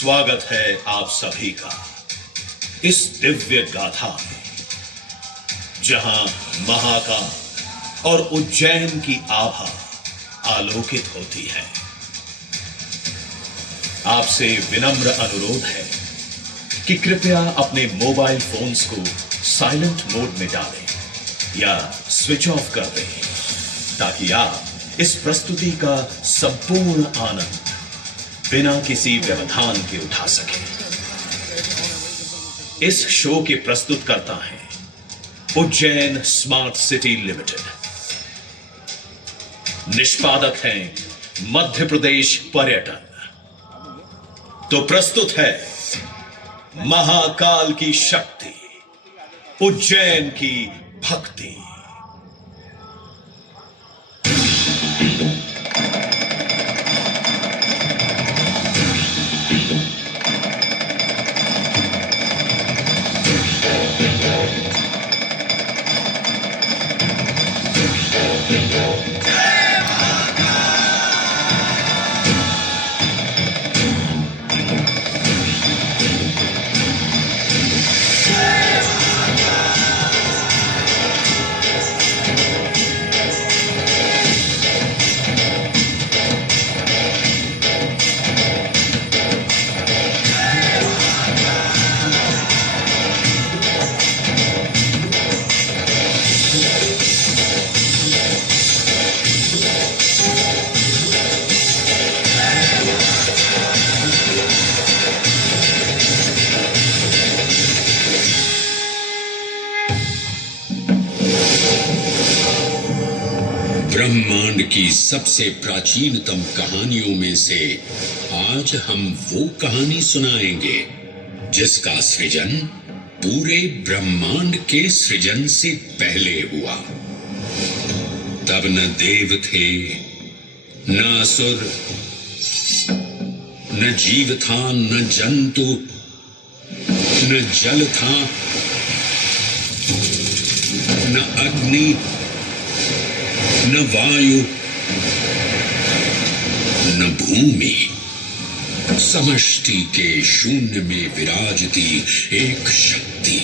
स्वागत है आप सभी का इस दिव्य गाथा में, जहां महाकाल और उज्जैन की आभा आलोकित होती है। आपसे विनम्र अनुरोध है कि कृपया अपने मोबाइल फोन्स को साइलेंट मोड में डालें या स्विच ऑफ कर दें, ताकि आप इस प्रस्तुति का संपूर्ण आनंद बिना किसी व्यवधान के उठा सकें। इस शो के प्रस्तुतकर्ता हैं उज्जैन स्मार्ट सिटी लिमिटेड। निष्पादक हैं मध्य प्रदेश पर्यटन। तो प्रस्तुत है महाकाल की शक्ति, उज्जैन की भक्ति। ब्रह्मांड की सबसे प्राचीनतम कहानियों में से आज हम वो कहानी सुनाएंगे जिसका सृजन पूरे ब्रह्मांड के सृजन से पहले हुआ। तब न देव थे, न असुर, न जीव था, न जंतु, न जल था, न अग्नि, न वायु, न भूमि। समष्टि के शून्य में विराजती एक शक्ति,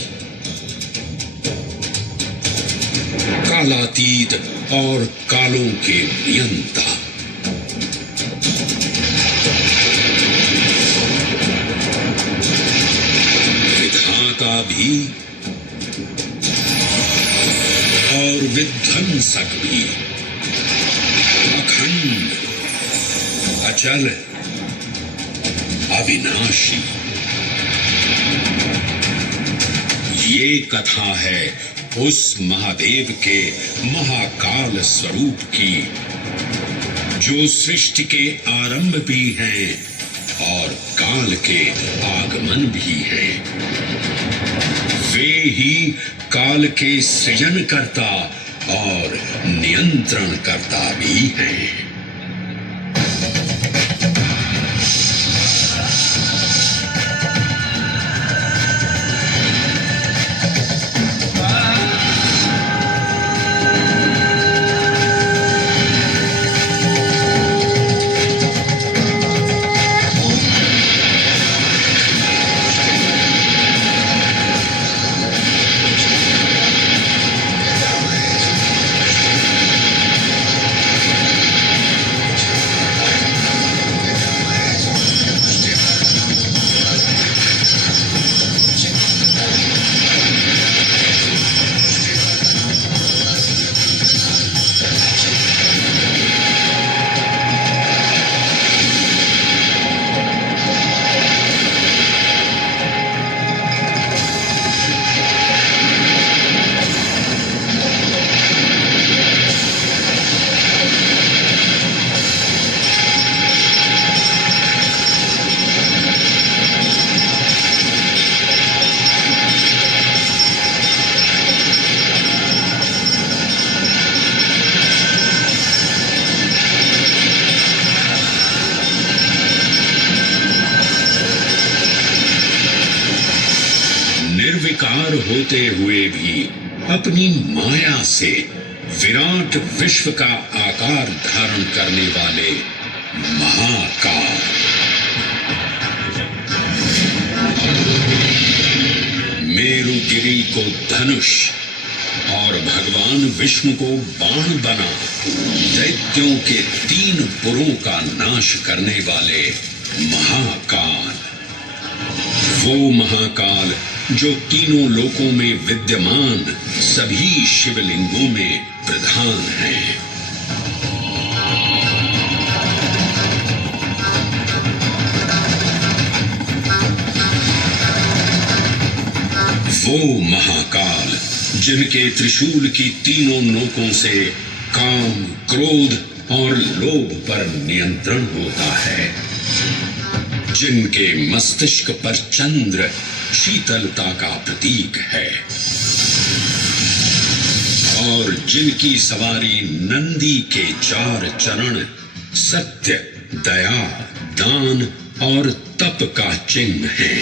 कालातीत और कालों के नियंता। विधाता भी और विध्वंसक भी, अखंड, अचल, अविनाशी। ये कथा है उस महादेव के महाकाल स्वरूप की, जो सृष्टि के आरंभ भी हैं और काल के आगमन भी हैं। वे ही काल के सृजन करता और नियंत्रण करता भी हैं। निर्विकार होते हुए भी अपनी माया से विराट विश्व का आकार धारण करने वाले महाकाल। गिरी को धनुष और भगवान विष्णु को बाण बना दैत्यों के 3 पुरों का नाश करने वाले महाकाल। वो महाकाल जो तीनों लोकों में विद्यमान सभी शिवलिंगों में प्रधान है। वो महाकाल जिनके त्रिशूल की तीनों नोकों से काम, क्रोध और लोभ पर नियंत्रण होता है, जिनके मस्तिष्क पर चंद्र शीतलता का प्रतीक है और जिनकी सवारी नंदी के 4 चरण सत्य, दया, दान और तप का चिन्ह है।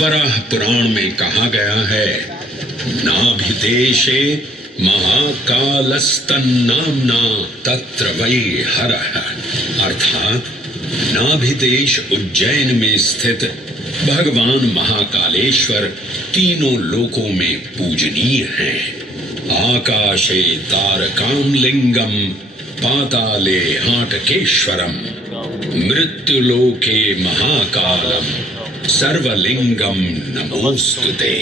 वराह पुराण में कहा गया है, नाभिदेशे महाकालस्तन्नाम्ना तत्र वै हरः, अर्थात नाभिदेश उज्जैन में स्थित भगवान महाकालेश्वर तीनों लोकों में पूजनीय हैं। आकाशे तारकामलिंगम पाताले हाटकेश्वरम मृत्युलोके महाकालम सर्वलिंगम नमोस्तुते।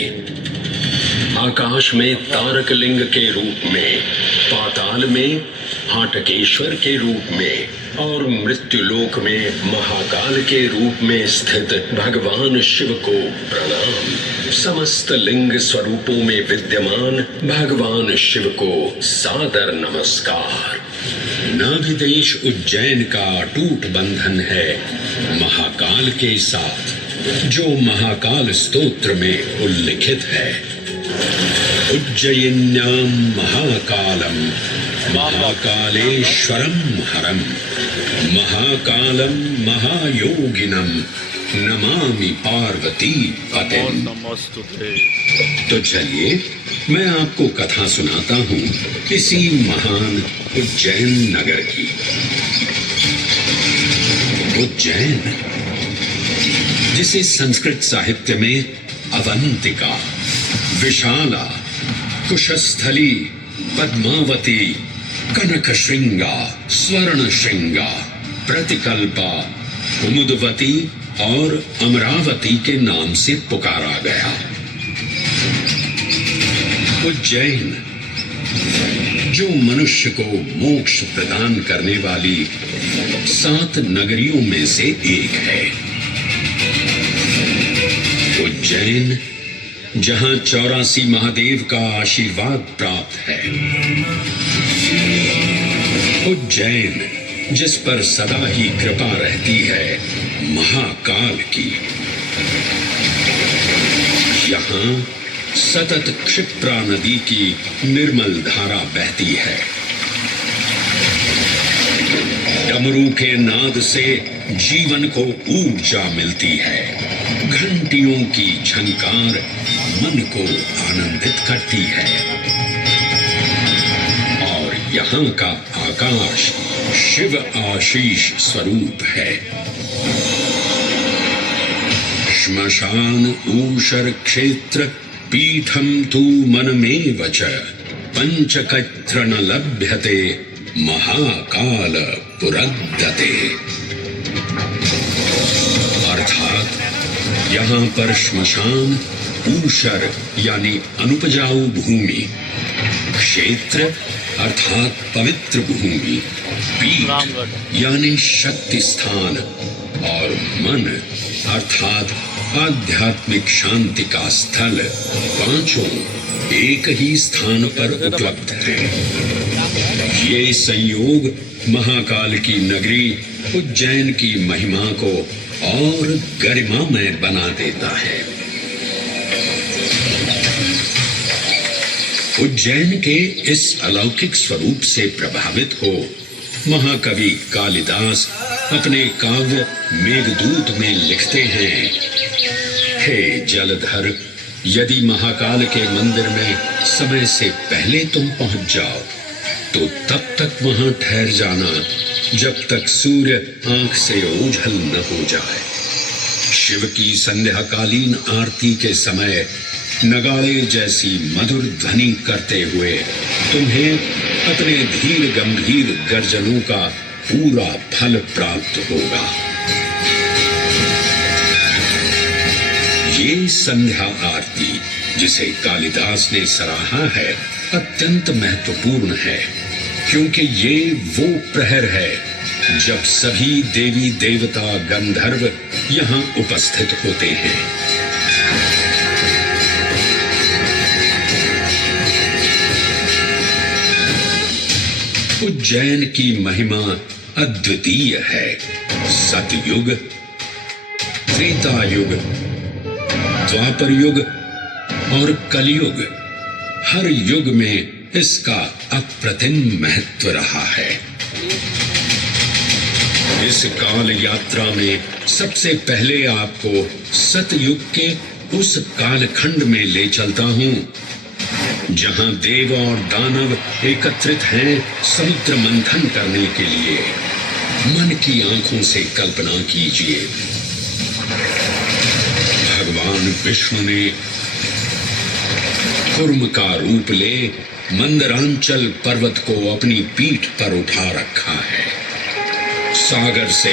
आकाश में तारक लिंग के रूप में, पाताल में हाटकेश्वर के रूप में और मृत्युलोक में महाकाल के रूप में स्थित भगवान शिव को प्रणाम। समस्त लिंग स्वरूपों में विद्यमान भगवान शिव को सादर नमस्कार। नाभिदेश उज्जैन का अटूट बंधन है महाकाल के साथ, जो महाकाल स्तोत्र में उल्लिखित है। उज्जयिन्याम महाकालम महाकालेश्वरम हरम महाकालम महायोगिनम नमामि पार्वती पतिम। तो चलिए मैं आपको कथा सुनाता हूँ इसी महान उज्जैन नगर की। उज्जैन, जिसे संस्कृत साहित्य में अवंतिका, विशाला, कुशस्थली, पद्मावती, कनकश्रृंगा, स्वर्णश्रृंगा, प्रतिकल्पा, कुमुदवती और अमरावती के नाम से पुकारा गया। उज्जैन, जो मनुष्य को मोक्ष प्रदान करने वाली 7 नगरियों में से एक है। उज्जैन, जहां 84 महादेव का आशीर्वाद प्राप्त है। उज्जैन, जिस पर सदा ही कृपा रहती है महाकाल की। यहाँ सतत क्षिप्रा नदी की निर्मल धारा बहती है। डमरू के नाद से जीवन को ऊर्जा मिलती है। घंटियों की झंकार मन को आनंदित करती है और यहाँ का आकाश शिव आशीष स्वरूप है। श्मशान ऊषर क्षेत्र पीठम तु मनमेव च पंचकत्र न लभ्यते महाकाल पुरद्दते। यहाँ पर श्मशान, ऊषर यानी अनुपजाऊ भूमि, क्षेत्र अर्थात पवित्र भूमि, पीठ यानी शक्ति स्थान और मन अर्थात आध्यात्मिक शांति का स्थल, पांचों एक ही स्थान पर उपलब्ध है। ये संयोग महाकाल की नगरी उज्जैन की महिमा को और गरिमामय बना देता है। उज्जैन के इस अलौकिक स्वरूप से प्रभावित हो महाकवि कालिदास अपने काव्य मेघदूत में लिखते हैं, हे जलधर, यदि महाकाल के मंदिर में समय से पहले तुम पहुंच जाओ तो तब तक वहां ठहर जाना जब तक सूर्य आंख से ओझल न हो जाए। शिव की संध्याकालीन आरती के समय नगाड़े जैसी मधुर ध्वनि करते हुए तुम्हें अपने धीर गंभीर गर्जनों का पूरा फल प्राप्त होगा। ये संध्या आरती जिसे कालिदास ने सराहा है अत्यंत महत्वपूर्ण है, क्योंकि ये वो प्रहर है जब सभी देवी देवता गंधर्व यहाँ उपस्थित होते हैं। उज्जैन की महिमा अद्वितीय है। सतयुग, त्रेता युग, द्वापर युग और कलयुग, हर युग में इसका अप्रतिम महत्व रहा है। इस काल यात्रा में सबसे पहले आपको सतयुग के उस कालखंड में ले चलता हूं जहां देव और दानव एकत्रित हैं समुद्र मंथन करने के लिए। मन की आंखों से कल्पना कीजिए, भगवान विष्णु ने कूर्म का रूप ले मंदरांचल पर्वत को अपनी पीठ पर उठा रखा है। सागर से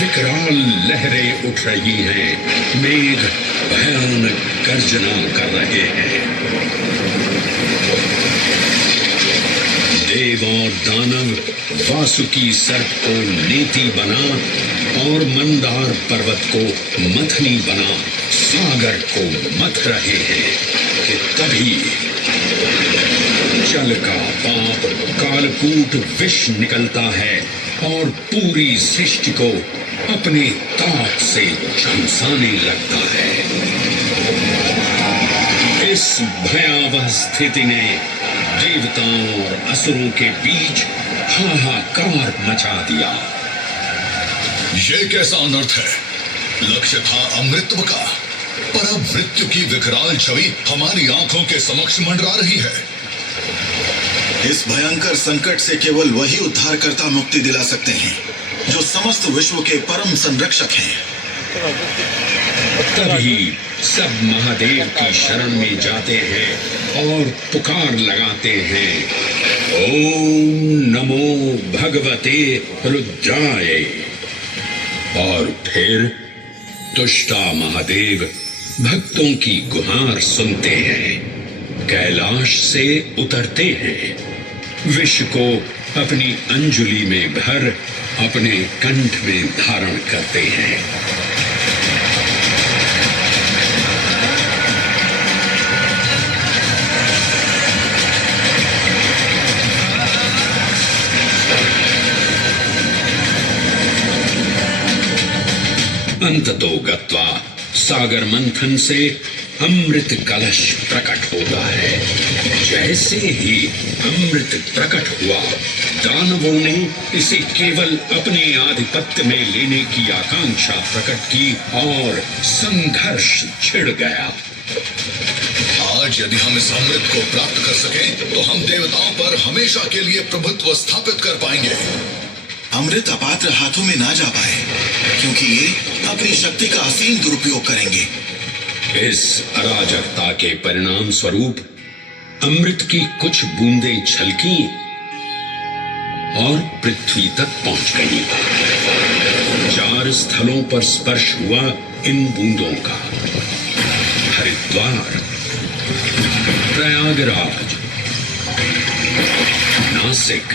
विकराल लहरें उठ रही हैं, मेघ भयानक गर्जना कर रहे हैं। देव और दानव वासुकी सर्प को नेति बना और मंदार पर्वत को मथनी बना सागर को मथ रहे हैं कि तभी जल का पाप कालकूट विष निकलता है और पूरी सृष्टि को अपने ताप से झुलसाने लगता है। इस भयावह स्थिति ने देवताओं और असुरों के बीच हाहाकार मचा दिया। ये कैसा अनर्थ है? लक्ष्य था अमृतत्व का, पर अब मृत्यु की विकराल छवि हमारी आंखों के समक्ष मंडरा रही है। इस भयंकर संकट से केवल वही उद्धारकर्ता मुक्ति दिला सकते हैं जो समस्त विश्व के परम संरक्षक हैं। तभी सब महादेव की शरण में जाते हैं और पुकार लगाते हैं, ओम नमो भगवते रुद्राय। और फिर तुष्टा महादेव भक्तों की गुहार सुनते हैं, कैलाश से उतरते हैं, विष को अपनी अंजुलि में भर अपने कंठ में धारण करते हैं। अंततो गत्वा सागर मंथन से अमृत कलश प्रकट होता है। जैसे ही अमृत प्रकट हुआ, दानवों ने इसे केवल अपने आधिपत्य में लेने की आकांक्षा प्रकट की और संघर्ष छिड़ गया। आज यदि हम इस अमृत को प्राप्त कर सकें, तो हम देवताओं पर हमेशा के लिए प्रभुत्व स्थापित कर पाएंगे। अमृत अपात्र हाथों में ना जा पाए, क्योंकि ये अपनी शक्ति का असीम दुरुपयोग करेंगे। इस अराजकता के परिणाम स्वरूप अमृत की कुछ बूंदें छलकी और पृथ्वी तक पहुंच गई। 4 स्थलों पर स्पर्श हुआ इन बूंदों का। हरिद्वार, प्रयागराज, नासिक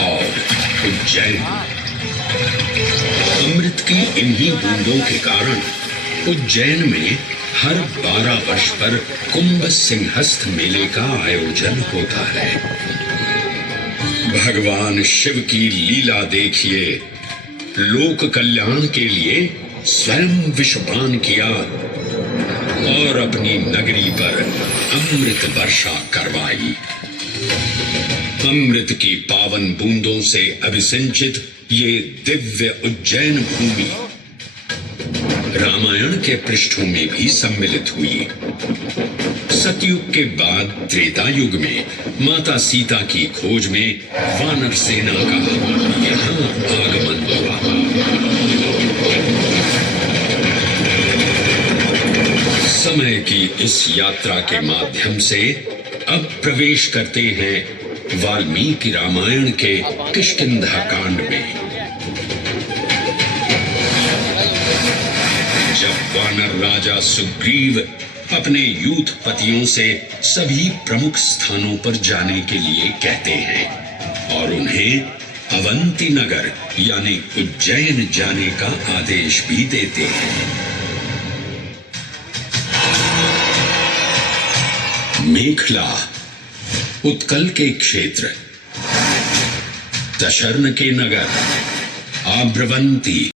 और उज्जैन। अमृत की इन्हीं बूंदों के कारण उज्जैन में हर 12 वर्ष पर कुंभ सिंहस्थ मेले का आयोजन होता है। भगवान शिव की लीला देखिए, लोक कल्याण के लिए स्वयं विषपान किया और अपनी नगरी पर अमृत वर्षा करवाई। अमृत की पावन बूंदों से अभिसिंचित ये दिव्य उज्जैन भूमि रामायण के पृष्ठों में भी सम्मिलित हुई। सतयुग के बाद त्रेता युग में माता सीता की खोज में वानर सेना का यहाँ आगमन हुआ। समय की इस यात्रा के माध्यम से अब प्रवेश करते हैं वाल्मीकि रामायण के किष्किंधा कांड में। जब वानर राजा सुग्रीव अपने यूथपतियों से सभी प्रमुख स्थानों पर जाने के लिए कहते हैं और उन्हें अवंती नगर यानी उज्जैन जाने का आदेश भी देते हैं। मेखला, उत्कल के क्षेत्र, दशर्न के नगर, आम्रवंती,